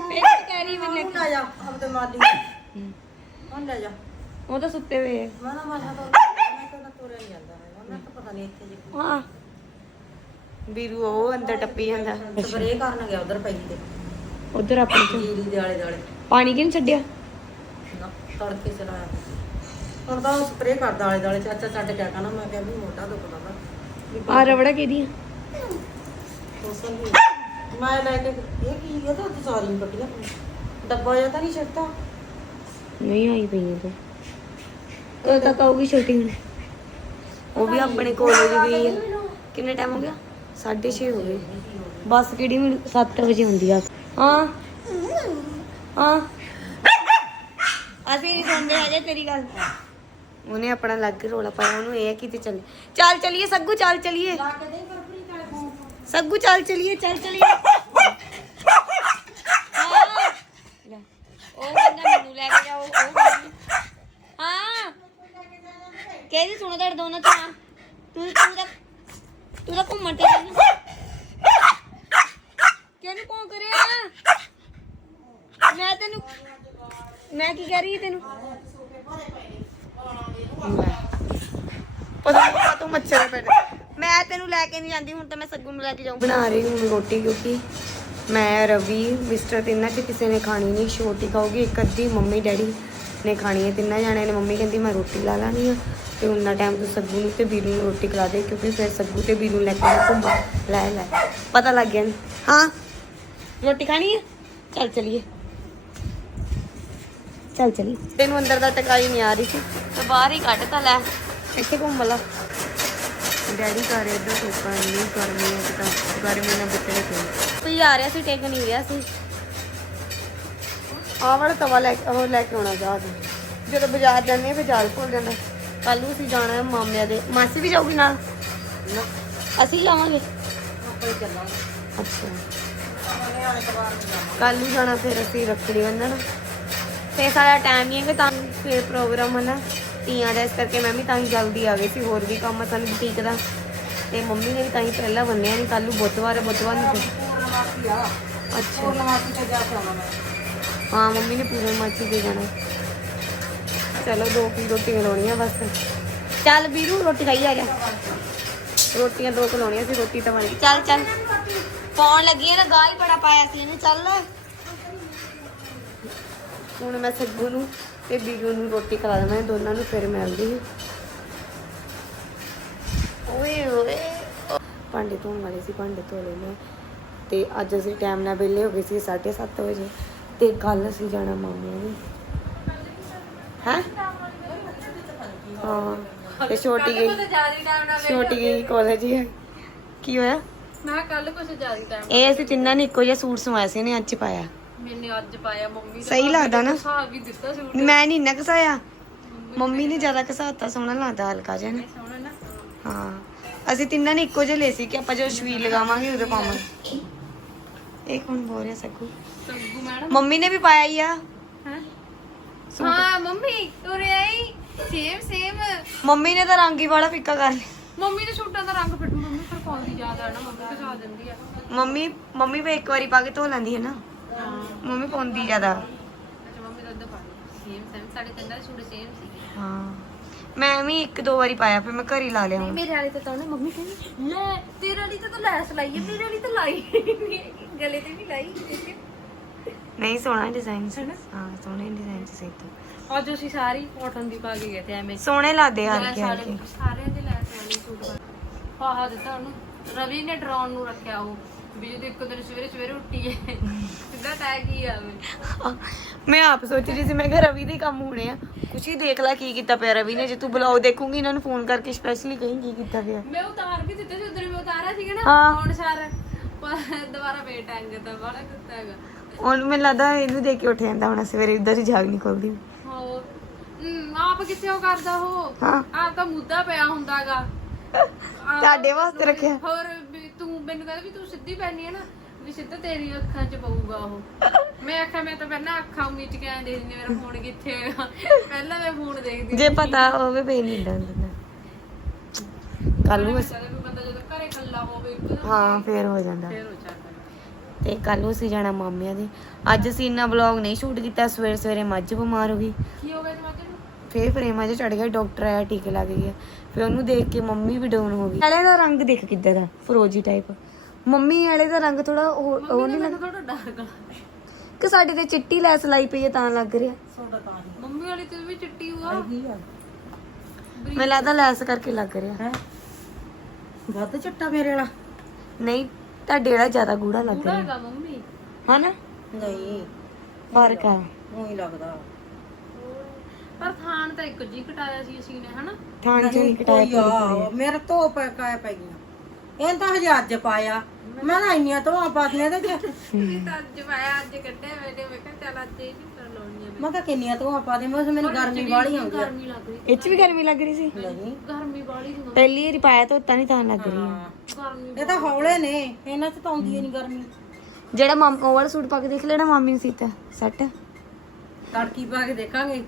ਫਿਰ ਕਹਿ ਰਹੀ ਮੈਂ ਲੈ ਹੁਣ ਲੈ ਜਾ ਆਪਦੇ ਮਾਲੀ ਹੁਣ ਲੈ ਜਾ। ਉਹ ਤਾਂ ਸੁੱਤੇ ਹੋਏ ਆ। ਮੈਂ ਨਾ ਤੋਂ ਮੈਂ ਤਾਂ ਤੋੜਿਆ ਨਹੀਂ ਜਾਂਦਾ ਮੈਂ ਤਾਂ ਪਤਾ ਨਹੀਂ ਇੱਥੇ ਜੀ ਹਾਂ। ਵੀਰੂ ਉਹ ਅੰਦਰ ਟੱਪੀ ਜਾਂਦਾ। ਸਪਰੇ ਕਰਨ ਗਿਆ ਉਧਰ ਪਈ ਤੇ ਉਧਰ ਆਪਣੇ ਤੋਂ ਜੀਰੀ ਦੇ ਆਲੇ ਦੁਆਲੇ ਪਾਣੀ ਕਿਉਂ ਛੱਡਿਆ? ਨਾ ਤੜਕੇ ਚਲਾਇਆ। ਸਪਰੇ ਕਰਦਾ ਆਲੇ ਦੁਆਲੇ ਚਾਚਾ ਛੱਡ ਕੇ ਆਣਾ ਮੈਂ ਕਿਹਾ ਵੀ ਮੋਢਾ ਦੁਖਦਾ ਵਾ। ਵੀ ਆ? ਰਵੜਾ ਕਿਹਦੀਆਂ ਫਸਲ ਵੀ ਮੈਂ ਲੈ ਕੇ ਇਹ ਕੀ ਇਹ ਤਾਂ ਸਾਰੀ ਕੱਟੀਆਂ। ਡੱਬਾ ਜਾਂ ਤਾਂ ਨਹੀਂ ਛੱਡਤਾ ਨਹੀਂ ਆਈ ਪਈਆਂ ਤੂੰ। ਕਦੋਂ ਤੱਕ ਆਊਗੀ ਛੋਟੀ ਹੁਣ? ਉਹ ਵੀ ਆਪਣੇ ਕਾਲਜ ਗਈ ਆ। ਕਿੰਨੇ ਟਾਈਮ ਹੋ ਗਿਆ? 6:30 ਹੋ ਗਏ। ਬੱਸ ਕਿਹੜੀ ਮੈਨੂੰ 7 ਵਜੇ ਹੁੰਦੀ ਆ। ਹਾਂ। ਹਾਂ। ਅਸੀਂ ਨਹੀਂ ਸੁਣਦੇ ਹੈਗੇ ਤੇਰੀ ਗੱਲ। ਉਹਨੇ ਆਪਣਾ ਲੱਗ ਰੋਲਾ ਪਾਇਆ ਉਹਨੂੰ ਇਹ ਹੈ ਕਿਤੇ ਚੱਲੇ ਚੱਲ ਚਲੀਏ ਸੱਗੂ ਚੱਲ ਚਲੀਏ। ਲਾ ਸੱਗੂ ਚੱਲ ਚਲੀਏ ਚੱਲ ਚਲੀਏ। ਹਾਂ। ਲੈ, ਉਹ ਕਹਿੰਦਾ ਮੈਨੂੰ ਲੈ ਕੇ ਜਾਓ ਉਹ ਕਹਿੰਦੀ- ਹਾਂ। ਕਹਿੰਦੀ ਸੁਣੋ ਤੁਹਾਡੇ ਦੋਨਾਂ ਚ ਹਾਂ ਤੂੰ ਤੂੰ ਤਾਂ ਤੂੰ ਤਾਂ ਘੁੰਮਣ ਤੇ ਜਾਣਾ ਕਿਹਨੂੰ ਕੌਣ ਕਰਿਆ ਮੈਂ ਤੈਨੂੰ ਮੈਂ ਕੀ ਕਹਿ ਰਹੀ ਤੈਨੂੰ? ਪਤਾ ਨਹੀਂ ਤੂੰ ਮੱਛਰ ਪੈ ਮੈਂ ਤੈਨੂੰ ਲੈ ਕੇ ਨਹੀਂ ਜਾਂਦੀ ਹੁਣ ਤਾਂ ਮੈਂ ਸੱਗੂ ਨੂੰ ਲੈ ਕੇ ਜਾਊਂ ਬਣਾ ਰਹੀ ਹੁਣ ਰੋਟੀ ਕਿਉਂਕਿ ਮੈਂ ਰਵੀ ਮਿਸਟਰ ਤਿੰਨਾਂ ਚ ਕਿਸੇ ਨੇ ਖਾਣੀ ਨਹੀਂ। ਛੋਟੀ ਖਾਊਗੀ ਇੱਕ ਅੱਧੀ ਮੰਮੀ ਡੈਡੀ ਨੇ ਖਾਣੀ ਹੈ। ਤਿੰਨਾਂ ਜਾਣਿਆਂ ਨੇ ਮੰਮੀ ਕਹਿੰਦੀ ਮੈਂ ਰੋਟੀ ਲਾ ਲਾਣੀ ਆ। ਤੇ ਉਹਨਾਂ ਟਾਈਮ ਤੋਂ ਸੱਗੂ ਨੂੰ ਤੇ ਵੀਰੂ ਨੂੰ ਰੋਟੀ ਖਿਲਾ ਦੇ ਕਿਉਂਕਿ ਫਿਰ ਸੱਗੂ ਤੇ ਵੀਰੂ ਲੈ ਕੇ ਘੁੰਮ ਲੈ ਲੈ। ਪਤਾ ਲੱਗ ਗਿਆ ਨੀ। ਹਾਂ ਰੋਟੀ ਖਾਣੀ ਹੈ ਚੱਲ ਚਲੀਏ। ਚੱਲ ਚਲੀ ਤੈਨੂੰ ਅੰਦਰ ਦਾ ਟਕਾਈ ਨਹੀਂ ਆ ਰਹੀ ਸੀ। ਤੇ ਬਾਹਰ ਹੀ ਕੱਢਤਾ ਲੈ। ਇੱਥੇ ਘੁੰਮ ਲਾ। ਡੈਡੀ ਘਰ ਇੱਧਰ ਸੋਕਾ ਨਹੀਂ ਗਰਮੀ ਹੈ ਤਾਂ। ਗਰਮੀ ਨਾਲ ਬਿੱਟੇ ਪਏ ਕੋਈ ਆ ਰਿਹਾ ਸੀ ਟੇਕ ਨਹੀਂ ਰਿਹਾ ਸੀ। ਆਹ ਵਾਲਾ ਤਵਾ ਲੈ ਕੇ ਉਹ ਲੈ ਕੇ ਆਉਣਾ ਜਹਾਜ਼ ਜਦੋਂ ਬਾਜ਼ਾਰ ਜਾਂਦੇ ਆ ਫਿਰ ਜਹਾਜ਼ ਭੁੱਲ ਜਾਂਦਾ। ਕੱਲ ਨੂੰ ਅਸੀਂ ਜਾਣਾ ਹੈ ਮਾਮਿਆਂ ਦੇ। ਮਾਸੀ ਵੀ ਜਾਊਗੀ ਨਾਲ? ਅਸੀਂ ਜਾਵਾਂਗੇ। ਆਪਾਂ ਹੀ ਚੱਲਾਂਗੇ ਅੱਛਾ। ਕੱਲ ਨੂੰ ਜਾਣਾ, ਫਿਰ ਅਸੀਂ ਰੱਖੜੀ ਬੰਨਣ। ਤੇ ਸਾਡਾ ਟਾਈਮ ਹੀ ਹੈ ਕਿ ਤਾਂ ਫਿਰ ਪ੍ਰੋਗਰਾਮ ਹੈ ਨਾ, ਤੀਆਂ ਦਾ, ਇਸ ਕਰਕੇ ਮੈਂ ਵੀ ਤਾਂ ਹੀ ਜਲਦੀ ਆ ਗਈ ਸੀ, ਹੋਰ ਵੀ ਕੰਮ ਸਾਨੂੰ ਬੁਟੀਕ ਦਾ। ਤੇ ਮੰਮੀ ਨੇ ਵੀ ਤਾਂ ਹੀ ਪਹਿਲਾਂ ਬੰਨਿਆ ਨਹੀਂ ਕੱਲ ਨੂੰ ਬੁੱਧਵਾਰ ਹੈ ਬੁੱਧਵਾਰ ਨੂੰ ਅੱਛਾ। ਤੇ ਹਾਂ, ਮੰਮੀ ਨੇ ਪੂਰੇ ਮਾਚੀ ਦੇ ਜਾਣਾ। ਚਲੋ, ਦੋ ਕੀ ਰੋਟੀਆਂ ਲਾਉਣੀਆਂ ਬਸ। ਚੱਲ ਵੀਰੂ, ਰੋਟੀ ਖਾਈ ਆ ਜਾ। ਰੋਟੀਆਂ ਦੋ ਕੁ ਸੀ, ਰੋਟੀ ਤਾਂ ਬਣ ਗਈ। ਚੱਲ ਚੱਲ। ਪਾਉਣ ਲੱਗੀ ਹੈ ਨਾ ਗਾਲ ਬੜਾ ਪਾਇਆ ਸੀ ਇਹਨੇ ਚੱਲ। ਹੁਣ ਮੈਂ ਸੱਗੂ ਨੂੰ ਤੇ ਵੀਰੂ ਨੂੰ ਰੋਟੀ ਖਵਾ ਦੇਵਾਂ ਦੋਨਾਂ ਨੂੰ ਫਿਰ ਮਿਲਦੀ ਹਾਂ ਓਏ ਓਏ ਭਾਂਡੇ ਧੋਣ ਵਾਲੇ ਸੀ ਭਾਂਡੇ ਧੋ ਲਏ ਮੈਂ ਤੇ ਅੱਜ ਅਸੀਂ ਟਾਈਮ ਨਾਲ ਵਿਹਲੇ ਹੋ ਗਏ ਸੀ 7:30 ਵਜੇ। ਤੇ ਕੱਲ ਅਸੀਂ ਜਾਣਾ ਮਾਮਿਆਂ ਦੇ ਹੈ? ਹਾਂ ਤੇ ਛੋਟੀ ਗਈ ਛੋਟੀ ਗਈ ਕਾਲਜ ਹੈ। ਕੀ ਹੋਇਆ? ਮੈਂ ਕੱਲ ਕੁਝ ਜ਼ਿਆਦਾ ਟਾਈਮ ਇਹ ਅਸੀਂ ਤਿੰਨਾਂ ਨੇ ਇੱਕੋ ਜਿਹਾ ਸੂਟ ਸਵਾਇਆ ਸੀ ਇਹਨੇ ਅੱਜ ਪਾਇਆ। ਮੈਨੇ ਅੱਜ ਪਾਇਆ ਮੰਮੀ ਦਾ ਸਹੀ ਲੱਗਦਾ ਨਾ। ਹਿਸਾਬ ਵੀ ਦਿੱਤਾ ਸੂਟ। ਮੈਂ ਨਹੀਂ ਇੰਨਾ ਘਸਾਇਆ। ਮੰਮੀ ਨੇ ਜ਼ਿਆਦਾ ਘਸਾਤਾ ਸੋਹਣਾ ਲੱਗਦਾ ਹਲਕਾ ਜਿਹਾ ਨਾ। ਸੋਹਣਾ ਨਾ। ਹਾਂ। ਅਸੀਂ ਤਿੰਨਾਂ ਨੇ ਇੱਕੋ ਜਿਹਾ ਲਏ ਸੀ ਕਿ ਆਪਾਂ ਜਦੋਂ ਸ਼ਵੀਲ ਲਗਾਵਾਂਗੇ ਉਦੋਂ ਪਾਵਾਂਗੇ। ਇਹ ਕੌਣ ਬੋਲ ਰਿਹਾ ਸੱਗੂ? ਸੱਗੂ ਮੈਡਮ? ਮੰਮੀ ਨੇ ਵੀ ਪਾਇਆ ਹੀ ਆ। ਹਾਂ? ਹਾਂ ਮੰਮੀ ਉਰੇ ਆਈ। Same same. ਮੰਮੀ ਨੇ ਤਾਂ ਰੰਗ ਹੀ ਵਾਲਾ ਫਿੱਕਾ ਕਰ ਲਿਆ। ਮੰਮੀ ਦੇ ਸੂਟਾਂ ਦਾ ਰੰਗ ਫਿੱਟ ਫਿਰ ਪਾਉਂਦੀ ਜ਼ਿਆਦਾ ਹੈ ਨਾ ਮੰਮੀ ਘਸਾ ਦਿੰਦੀ ਆ। ਮੰਮੀ ਮੰਮੀ ਵੀ ਇੱਕ ਵਾਰੀ ਪਾ ਕੇ ਧੋ ਲੈਂਦੀ ਹੈ ਨਾ। ਮੰਮੀ ਪਾਉਂਦੀ ਜ਼ਿਆਦਾ। ਅੱਛਾ ਮੰਮੀ ਦਾ ਉਦੋਂ ਪਾ ਸੇਮ ਸੇਮ ਸਾਡੇ ਤਿੰਨਾਂ ਦੇ ਸੂਟ ਸੇਮ ਸੀ ਹਾਂ। ਮੈਂ ਵੀ ਇੱਕ ਦੋ ਵਾਰੀ ਪਾਇਆ ਫਿਰ ਮੈਂ ਘਰ ਹੀ ਲਾ ਲਿਆ ਹੁਣ। ਮੇਰੇ ਵਾਲੀ ਤਾਂ ਤਾਂ ਉਹਨੇ ਮੰਮੀ ਕਹਿੰਦੀ ਲੈ ਤੇਰੇ ਵਾਲੀ ਤਾਂ ਤੂੰ ਲੈਸ ਲਾਈ ਹੈ ਮੇਰੇ ਵਾਲੀ ਤਾਂ ਲਾਈ ਨਹੀਂ ਹੈਗੀ। ਗਲੇ ਤੇ ਵੀ ਲਾਈ ਨਹੀਂ ਸੋਹਣਾ ਡਿਜ਼ਾਈਨ ਸੀ। ਹਾਂ ਸੋਹਣੇ ਡਿਜ਼ਾਈਨ ਸੀ ਤੋਂ ਅੱਜ ਅਸੀਂ ਸਾਰੀ ਕਾਟਨ ਦੀ ਪਾ ਕੇ ਗਏ ਤੇ ਐਵੇਂ। ਸੋਹਣੇ ਲੱਗਦੇ ਮੈਂ ਹਲਕੇ ਸਾਰੇ ਹਲਕੇ। ਸਾਰਿਆਂ ਦੇ ਲੈਸ ਵਾਲੇ ਸੂਟ। ਆਹ ਦਿੱਤਾ ਉਹਨੂੰ। ਰਵੀ ਨੇ ਡਰਾਉਣ ਨੂੰ ਰੱਖਿਆ ਉਹ ਵੀ ਜਦੋਂ ਇੱਕ ਦਿਨ ਸਵੇਰੇ ਸਵੇਰੇ ਉੱਠੀ ਹੈ ਸਿੱਧਾ ਟੈਗ ਹੀ ਆਵੇ ਮੈਂ ਆਪ ਸੋਚ ਰਹੀ ਸੀ ਮੈਂ ਕਿਹਾ ਰਵੀ ਦੇ ਕੰਮ ਹੋਣੇ ਆ। ਕੁਛ ਹੀ ਦੇਖ ਲੈ ਕੀ ਕੀਤਾ ਪਿਆ ਰਵੀ ਨੇ ਜੇ ਤੂੰ ਬਲੌਗ ਦੇਖੂਗੀ ਇਹਨਾਂ ਨੂੰ ਫੋਨ ਕਰਕੇ ਸਪੈਸ਼ਲੀ ਕਹੀਂ ਕੀ ਕੀਤਾ ਪਿਆ। ਮੈਂ ਉਤਾਰ ਵੀ ਦਿੱਤੇ ਸੀ ਉਧਰ ਮੈਂ ਉਤਾਰਿਆ ਸੀਗਾ ਨਾ ਹਾਂ। ਹੁਣ ਸਾਰ? ਦੁਬਾਰਾ ਫੇਰ ਟੰਗ ਤਾਂ ਬੜਾ ਕੁੱਤਾ ਹੈਗਾ। ਹੁਣ ਮੈਨੂੰ ਲੱਗਦਾ ਇਹਨੂੰ ਦੇਖ ਕੇ ਉੱਠ ਜਾਂਦਾ ਹੁਣ ਸਵੇਰੇ ਇੱਧਰ ਹੀ ਜਾਗ ਨਹੀਂ ਖੁੱਲਦੀ। ਹੋਰ ਹਮ, ਆਪ ਕਿੱਥੇ ਉਹ ਕਰਦਾ ਉਹ? ਹਾਂ। ਆਪ ਤਾਂ ਮੁੱਦਾ ਪਿਆ ਹੁੰਦਾਗਾ। ਤੁਹਾਡੇ ਵਾਸਤੇ ਰੱਖਿਆ। ਹੋਰ ਵੀ ਤੂੰ ਮੈਨੂੰ ਕਹਿੰਦਾ ਵੀ ਤੂੰ ਸਿੱਧੀ ਪੈਣੀ ਹੈ ਨਾ ਵੀ ਸਿੱਧਾ ਤੇਰੀ ਅੱਖਾਂ 'ਚ ਪਊਗਾ ਉਹ। ਮੈਂ ਆਖਿਆ ਮੈਂ ਤਾਂ ਪਹਿਲਾਂ ਅੱਖਾਂ ਮੀਚ ਕੇ ਆਂ ਦੇਖਦੀ ਮੇਰਾ ਫੋਨ ਕਿੱਥੇ ਹੈਗਾ ਪਹਿਲਾਂ ਮੈਂ ਫੋਨ ਦੇਖਦੀ ਜੇ ਪਤਾ ਹੋਵੇ ਪਈ ਨਹੀਂ ਡੰਦਾ ਕੱਲ ਨੂੰ ਅਸੀਂ- ਕਦੇ ਵੀ ਬੰਦਾ ਜਦੋਂ ਘਰੇ ਇਕੱਲਾ ਹੋਵੇ ਇੱਕਦਮ ਹਾਂ ਫੇਰ ਹੋ ਜਾਂਦਾ। ਫੇਰ ਹੋ ਜਾਂਦਾ। ਤੇ ਕੱਲ ਨੂੰ ਅਸੀਂ ਜਾਣਾ ਮਾਮਿਆਂ ਦੇ। ਅੱਜ ਅਸੀਂ ਇੰਨਾ ਵਲੌਗ ਨਹੀਂ ਸ਼ੂਟ ਕੀਤਾ ਸਵੇਰੇ ਸਵੇਰੇ ਮੱਝ ਬਿਮਾਰ ਹੋ ਗਈ। ਕੀ ਹੋ ਗਿਆ ਜਮਾਜੇ ਨੂੰ? ਫੇਰ ਫਰੇਮਾਂ 'ਚ ਚੜ ਗਿਆ ਡਾਕਟਰ ਆਇਆ ਟੀਕੇ ਲੱਗ ਗਏ ਫਿਰ ਉਹਨੂੰ ਦੇਖ ਕੇ ਮੰਮੀ ਵੀ ਡਾਊਨ ਹੋ ਗਈ। ਵਾਲੇ ਦਾ ਰੰਗ ਦੇਖ ਕਿੱਦਾਂ ਦਾ ਫਰੋਜੀ ਟਾਈਪ ਮੰਮੀ ਵਾਲੇ ਦਾ ਰੰਗ ਥੋੜਾ ਉਹ ਉਹ ਨਹੀਂ ਲੱਗ ਥੋੜਾ ਡਾਰਕ ਕਿ ਸਾਡੇ ਤੇ ਚਿੱਟੀ ਲੈਸ ਲਾਈ ਪਈ ਹੈ ਤਾਂ ਲੱਗ ਰਿਹਾ। ਸੋਡਾ ਤਾਂ ਹੀ ਮੰਮੀ ਵਾਲੀ ਤੇ ਵੀ ਚਿੱਟੀ ਹੋਆ। ਹੈਗੀ ਆ। ਮੈਨੂੰ ਲੱਗਦਾ ਲੈਸ ਕਰਕੇ ਲੱਗ ਰਿਹਾ। ਹੈ? ਵੱਧ ਚਿੱਟਾ ਮੇਰੇ ਵਾਲਾ। ਨਹੀਂ ਤੁਹਾਡੇ ਵਾਲਾ ਜ਼ਿਆਦਾ ਗੂੜਾ ਲੱਗ ਰਿਹਾ। ਹੈਗਾ ਮੰਮੀ। ਹਨਾ? ਨਹੀਂ। ਫ਼ਰਕ ਆ। ਉਹ ਹੀ ਲੱਗਦਾ। ਪਰ ਖਾਣ ਤਾਂ ਇੱਕ ਜੀ ਕਟਾਇਆ ਸੀ ਅਸੀਂ ਨੇ ਹਨਾ? ਥਾਣ ਚ ਕੋਈ ਕਟਾਇਆ ਆ ਮੇਰੇ ਤੋਂ ਪੈ ਕਾਇ ਪੈ ਗਈਆਂ। ਇਹ ਤਾਂ ਹਜੇ ਅੱਜ ਪਾਇਆ। ਮੈਂ ਨਾ ਇੰਨੀਆਂ ਤੋਂ ਪਾਤੀਆਂ ਤੇ ਤਾਂ ਅੱਜ ਪਾਇਆ ਅੱਜ ਕੱਢਿਆ ਮੈਨੇ ਮੈਂ ਕਿਹਾ ਚੱਲ ਅੱਜ ਕਰ ਲਾਉਣੀ ਮੈਂ ਤਾਂ ਕਿੰਨੀਆਂ ਤੋਂ ਪਾ ਦੇ ਮੈਂ ਕਿਹਾ ਮੈਨੂੰ ਗਰਮੀ ਵਾਲੀ ਆਉਂਦੀ ਆ। ਗਰਮੀ ਲੱਗ ਰਹੀ। ਇਹ ਚ ਵੀ ਗਰਮੀ ਲੱਗ ਰਹੀ ਸੀ। ਨਹੀਂ ਗਰਮੀ ਵਾਲੀ ਦੀ ਪਹਿਲੀ ਵਾਰੀ ਪਾਇਆ ਤਾਂ ਤਾਂ ਨਹੀਂ ਤਾਂ ਲੱਗ ਰਹੀ ਆ। ਗਰਮੀ ਇਹ ਤਾਂ ਹੌਲੇ ਨੇ ਇਹਨਾਂ 'ਚ ਤਾਂ ਆਉਂਦੀ ਨਹੀਂ ਗਰਮੀ। ਜਿਹੜਾ ਮਾਮ ਵਾਲਾ ਸੂਟ ਪਾ ਕੇ ਦੇਖ ਲੈਣਾ ਮਾਮੀ ਨੇ ਸੀਤਾ ਸੈੱਟ। ਤੜਕੀ ਪਾ ਕੇ ਦੇਖਾਂਗੇ।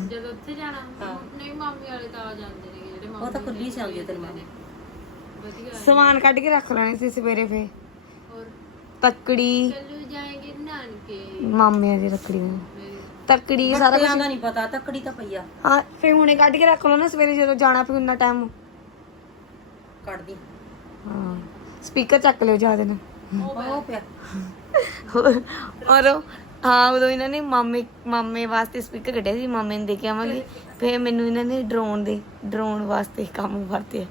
ਜਦੋਂ ਉੱਥੇ ਜਾਣਾ ਨਹੀਂ ਮਾਮੀ ਵਾਲੇ ਤਾਂ ਆ ਜਾਂਦੇ ਨੇ ਜਿਹੜੇ ਉਹ ਮਾਮੀ ਤਾਂ ਖੁੱਲੀ ਸੀ ਆਉਂਦੀ ਤੇਰੀ ਮਾਂ ਵਧੀਆ ਸਮਾਨ ਕੱਢ ਕੇ ਰੱਖ ਲੈਣੇ ਸੀ ਸਵੇਰੇ ਫੇ ਹੋਰ? ਤੱਕੜੀ। ਚੱਲੂ ਜਾਏਂਗੇ ਨਾਨਕੇ। ਮਾਮਿਆਂ ਦੀ ਰੱਖੜੀ ਨੂੰ। ਤੱਕੜੀ ਸਾਰਾ ਦਾ ਨਹੀਂ ਪਤਾ ਤੱਕੜੀ ਤਾਂ ਪਈ ਆ। ਹਾਂ ਫੇ ਹੁਣੇ ਕੱਢ ਕੇ ਰੱਖ ਲਓ ਨਾ ਸਵੇਰੇ ਜਦੋਂ ਜਾਣਾ ਪਈ ਉਨਾ ਟਾਈਮ ਕੱਢਦੀ। ਹਾਂ ਸਪੀਕਰ ਚੱਕ ਲਿਓ ਜਾ ਦੇਣਾ ਉਹ ਪਿਆ। ਔਰ ਹਾਂ ਉਦੋਂ ਇਹਨਾਂ ਨੇ ਮਾਮੇ ਮਾਮੇ ਵਾਸਤੇ ਸਪੀਕਰ ਕੱਢਿਆ ਸੀ ਮਾਮੇ ਨੂੰ ਦੇ ਕੇ ਆਵਾਂਗੇ। ਫੇ ਮੈਨੂੰ ਇਹਨਾਂ ਨੇ ਡਰੋਨ ਦੇ ਡਰੋਨ ਵਾਸਤੇ ਕੰਮ ਵਰਤੇ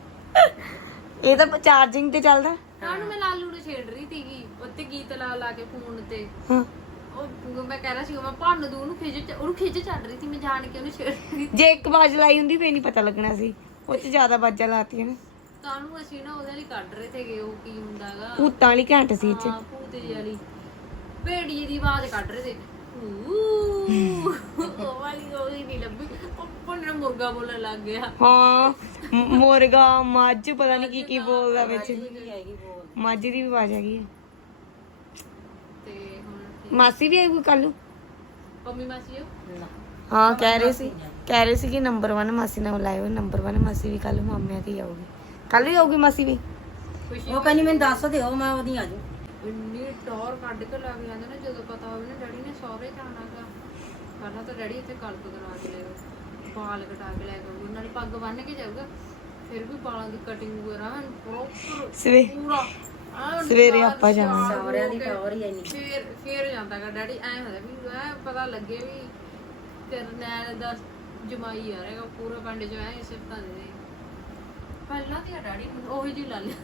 ਇਹ ਤਾਂ ਚਾਰਜਿੰਗ ਤੇ ਚੱਲਦਾ। ਕਾਹਨੂੰ ਮੈਂ ਲਾਲੂ ਨੂੰ ਛੇੜ ਰਹੀ ਸੀਗੀ ਉੱਤੇ ਗੀਤ ਲਾ ਲਾ ਕੇ ਫੋਨ ਤੇ। ਹਾਂ। ਉਹ ਮੈਂ ਕਹਿ ਰਿਹਾ ਸੀ ਮੈਂ ਭੰਨ ਦੂ ਉਹਨੂੰ ਖਿੱਚ ਉਹਨੂੰ ਖਿੱਚ ਚੜ ਰਹੀ ਸੀ ਮੈਂ ਜਾਣ ਕੇ ਉਹਨੂੰ ਛੇੜ ਰਹੀ ਜੇ ਇੱਕ ਬਾਜ ਲਾਈ ਹੁੰਦੀ ਫੇ ਨਹੀਂ ਪਤਾ ਲੱਗਣਾ ਸੀ। ਉਹ ਚ ਜ਼ਿਆਦਾ ਬਾਜਾਂ ਲਾਤੀਆਂ ਨੇ। ਕਾਨੂੰ ਅਸੀਂ ਨਾ ਉਹਦੇ ਲਈ ਕੱਢ ਰਹੇ ਸੀਗੇ ਉਹ ਕੀ ਹੁੰਦਾਗਾ। ਭੂਤਾਂ ਵਾਲੀ ਘੈਂਟ ਸੀ ਇਹ ਚ। ਹਾਂ ਭੂਤ ਵਾਲੀ। ਭੇੜੀਏ ਦੀ ਆਵਾਜ਼ ਕੱਢ ਰਹੇ ਤੇ ਊ ਉਹ ਵਾਲੀ ਉਹ ਹੀ ਨਹੀਂ ਲੱਭੀ। ਉੱਪਰ ਨੇ ਮੁਰਗਾ ਬੋਲਣ ਲੱਗ ਗਿਆ। ਹਾਂ ਮ- ਮੁਰਗਾ ਮੱਝ ਪਤਾ ਨਹੀਂ ਕੀ ਕੀ ਬੋਲਦਾ ਵਿੱਚ। ਵੀ ਹੈਗੀ ਬੋਲ। ਮੱਝ ਦੀ ਵੀ ਆਵਾਜ਼ ਹੈਗੀ ਹੈ ਤੇ ਹੁਣ ਮਾਸੀ ਵੀ ਆਈ ਕੱਲ ਨੂੰ? ਪੰਮੀ ਮਾਸੀ ਉਹ ਨਾ। ਹਾਂ ਕਹਿ ਰਹੇ ਸੀ ਕਹਿ ਰਹੇ ਸੀ ਕਿ ਨੰਬਰ 1 ਮਾਸੀ ਨਾਲ ਲਾਇਓ ਨੰਬਰ 1 ਮਾਸੀ ਵੀ ਕੱਲ ਮਾਮਿਆਂ ਦੀ ਆਊਗੀ। ਕੱਲ ਵੀ ਆਊਗੀ ਮਾਸੀ ਵੀ? ਖੁਸ਼ੀ ਉਹ ਕਹਿੰਦੀ ਮੈਨੂੰ ਦੱਸ ਦਿਓ ਮੈਂ ਉਹਦੀ ਆ ਜੂ ਇੰਨੀ ਟੌਰ ਕੱਢ ਕੇ ਲੱਗ ਜਾਂਦੇ ਨੇ ਜਦੋਂ ਪਤਾ ਹੋਵੇ ਨਾ ਡੈਡੀ ਨੇ ਸਹੁਰੇ ਜਾਣਾਗਾ ਪਹਿਲਾਂ ਤਾਂ ਡੈਡੀ ਇੱਥੇ ਕਲਪ ਕਰਾ ਕੇ ਲੈ ਗਏ ਬਾਲ ਕਟਾ ਕੇ ਲੈ ਗਏ ਉਹਨਾਂ ਨੇ ਪੱਗ ਬੰਨ੍ਹ ਕੇ ਜਾਊਗਾ ਫਿਰ ਵੀ ਬਾਲਾਂ ਦੀ ਕਟਿੰਗ ਵਗੈਰਾ ਪ੍ਰੋਪਰ ਪੂਰਾ ਸਵੇਰੇ ਆਪਾਂ ਜਾਵਾਂਗੇ। ਸ਼ਾਲ ਸਾਰਿਆਂ ਦੀ ਟੌਰ ਹੀ ਇੰਨੀ। ਫਿਰ ਫਿਰ ਜਾਂਦਾਗਾ ਡੈਡੀ ਐ ਹੁੰਦਾ ਵੀ ਐ ਪਤਾ ਲੱਗੇ ਵੀ ਤੇਰੇ ਨੈਣ ਦਾ ਜਮਾਈ ਆ ਰਹੇਗਾ ਪੂਰੇ ਪਿੰਡ ਚ ਐ ਸਿਫਤਾਂ ਦੇ ਪਹਿਲਾਂ ਤੇ ਡੈਡੀ ਨੂੰ ਉਹੀ ਜੀ ਲਾ ਲਿਆ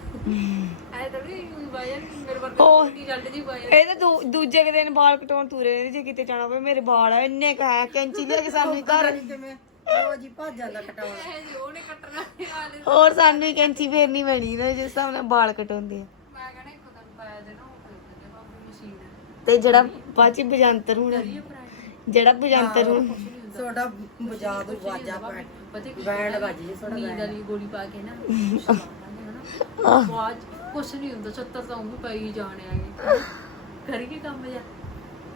ਐ ਤਾਂ ਵੀ ਬਾਇਰ ਮੇਰੇ ਵਰਗਾ ਉਹ- ਕੁੱਤੀ ਜੱਟ ਦੀ ਬਾਇਰ ਇਹ ਤਾਂ ਦੂ- ਦੂਜੇ ਕੁ ਦਿਨ ਵਾਲ ਕਟਾਉਣ ਤੁਰੇ ਨੇ ਜੇ ਕਿਤੇ ਜਾਣਾ ਪਵੇ ਮੇਰੇ ਵਾਲ ਆ ਇੰਨੇ ਕਾ ਕੈਂਚੀ ਲੈ ਕੇ ਸਾਨੂੰ ਹੀ ਘਰ ਜਿਵੇਂ ਰੋਜ਼ ਹੀ ਭੱਜ ਜਾਂਦਾ ਕਟਾਉਣ। ਐ ਜੀ ਉਹਨੇ ਕੱਟਣਾ ਆਲੇ ਹੋਰ ਸਾਨੂੰ ਹੀ ਕੈਂਚੀ ਫੇਰਨੀ ਪੈਣੀ ਨਾ ਜਿਸ ਹਿਸਾਬ ਨਾਲ ਵਾਲ ਕਟਾਉਂਦੇ ਆ। ਮੈਂ ਕਹਿੰਦਾ ਇੱਕ ਦਿਨ ਪਾਇਆ ਦੇ ਨਾ ਉਹ ਖਰੀਦ ਦੇ ਬਾਬੂ ਮਸ਼ੀਨ ਤੇ ਜਿਹੜਾ ਬਾਅਦ ਚ ਬਜੰਤਰ ਹੋਣਾ ਜਿਹੜਾ ਬਜੰਤਰ ਹੋਣਾ। ਤੁਹਾਡਾ ਬਜਾ ਦੋ ਵਾਜਾ ਪੈ ਪਤਾ ਕੀ ਬੈਂਡ ਵੱਜ ਜੀ ਤੁਹਾਡਾ ਨੀਂਦ ਵਾਲੀ ਗੋਲੀ ਪਾ ਕੇ ਨਾ ਬਾਅਦ ਕੁਛ ਨਹੀਂ ਹੁੰਦਾ 70 ਤਾਂ ਉਹ ਪਈ ਜਾਣੇ ਆਗੇ ਕਰੀਏ ਕੰਮ ਜਾ?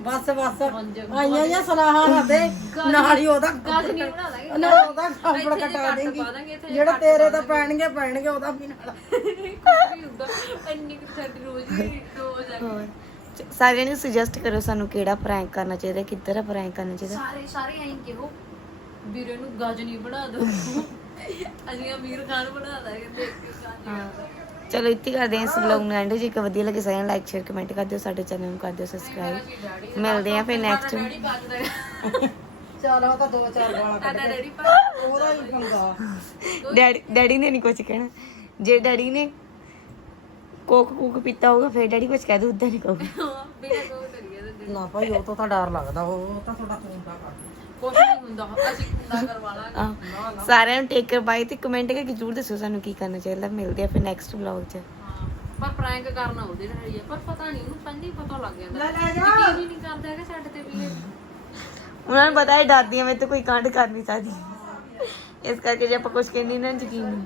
ਬਸ ਬਸ। ਪੰਜ ਆਈਆਂ ਜਾਂ ਸਲਾਹਾਂ ਨਾ ਦੇ ਨਾਲ ਹੀ ਉਹਦਾ ਗਾਜ ਨਹੀਂ ਬਣਾ ਲਾਂਗੇ। ਨਾ ਉਹਦਾ ਖਾਪੜ ਇੱਥੇ ਜੇ ਕਟਾ ਕੱਟ ਦੇਂਗੀ। ਪਾ ਦਾਂਗੇ, ਇੱਥੇ ਜੇ ਜਿਹੜੇ ਕੱਟ ਤੇਰੇ ਪਾ ਤਾਂ ਪੈਣਗੇ ਪੈਣਗੇ ਉਹਦਾ ਵੀ ਨਾਲ। ਕੁਛ ਨਹੀਂ ਹੁੰਦਾ ਇੰਨੀ ਕੁ ਸਾਡੀ ਰੋਜ਼ ਹੀ ਰੋਜ਼ ਆ ਚ- ਸਾਰਿਆਂ ਨੂੰ ਸੁਜੈਸਟ ਕਰੋ ਸਾਨੂੰ ਕਿਹੜਾ ਪ੍ਰੈਂਕ ਕਰਨਾ ਚਾਹੀਦਾ ਕਿੱਧਰ ਪ੍ਰੈਂਕ ਕਰਨਾ ਚਾਹੀਦਾ? ਸਾਰੇ ਸਾਰੇ ਐਂ ਕਿਹੋ? ਵੀਰੇ ਨੂੰ ਗਾਜਨੀ ਬਣਾ ਦੋ। ਅਸੀਂ ਅਮੀਰ ਖਾਨ ਬਣਾ ਦਾਂਗੇ ਦੇਖ ਕੇ ਗਾਜਨੀ ਚਲੋ ਇੱਥੇ ਕਰਦੇ ਹਾਂ ਇਸ ਵਲੌਗ ਨੂੰ ਐਂਡ ਜੇ ਇੱਕ ਵਧੀਆ ਲੱਗੇ ਸਾਰਿਆਂ ਲਾਈਕ ਸ਼ੇਅਰ ਕਮੈਂਟ ਕਰ ਦਿਓ ਸਾਡੇ ਚੈਨਲ ਨੂੰ ਕਰ ਦਿਓ ਸਬਸਕ੍ਰਾਈਬ ਮਿਲਦੇ ਆ ਫਿਰ ਨੈਕਸਟ ਉਹ ਤਾਂ ਦੋ ਚਾਰ ਗਾਲਾਂ ਕੱਢ ਡੈਡੀ ਉਹਦਾ ਹੀ ਪੰਗਾ ਡੈਡੀ ਡੈਡੀ ਨੇ ਨਹੀਂ ਕੁਝ ਕਹਿਣਾ। ਜੇ ਡੈਡੀ ਨੇ ਕੋਕ ਕੂਕ ਪੀਤਾ ਹੋਊਗਾ ਫਿਰ ਡੈਡੀ ਕੁਝ ਕਹਿ ਦੂ ਉਦਾਂ ਨਹੀਂ ਕਹੂਗਾ। ਨਾ ਭਾਈ ਉਹ ਤੋਂ ਤਾਂ ਡਰ ਲੱਗਦਾ ਉਹ ਤਾਂ ਤੁਹਾਡਾ ਖੂਨ ਦਾ ਕੱਢ ਕੁਛ ਨਹੀਂ ਹੁੰਦਾ ਅਸੀਂ ਕੁੰਡਾ ਕਰਵਾ ਲਾਂਗੇ ਆਹ, ਸਾਰਿਆਂ ਨੂੰ ਟੇਕ ਕਰ ਬਾਈ ਤੇ ਕਮੈਂਟ ਕਰਕੇ ਜਰੂਰ ਦੱਸੋ ਸਾਨੂੰ ਕੀ ਕਰਨਾ ਚਾਹੀਦਾ। ਮਿਲਦੇ ਆ ਫਿਰ ਨੈਕਸਟ ਵਲੌਗ 'ਚ। ਹਾਂ ਪਰ ਪ੍ਰੈਂਕ ਕਰਨਾ ਉਹਦੇ ਨਾਲ ਹੀ ਆ ਪਰ ਪਤਾ ਨਹੀਂ ਉਹਨੂੰ ਪਹਿਲਾਂ ਹੀ ਪਤਾ ਲੱਗ ਜਾਂਦਾ। ਲੈ ਲੈ ਜਾ। ਯਕੀਨ ਹੀ ਨਹੀਂ ਕਰਦਾ ਹੈਗਾ ਸਾਡੇ ਤੇ ਵੀ ਇਹ। ਉਹਨਾਂ ਨੂੰ ਪਤਾ ਹੈ ਡਰਦੀਆਂ ਮੈਂ ਤੇ ਕੋਈ ਕਾਂਡ ਕਰ ਨਹੀਂ ਸਕਦੀ। ਇਸ ਕਰਕੇ ਜੇ ਆਪਾਂ ਕੁਝ ਕਹਿੰਦੇ ਨਾ ਯਕੀਨ ਨਹੀਂ।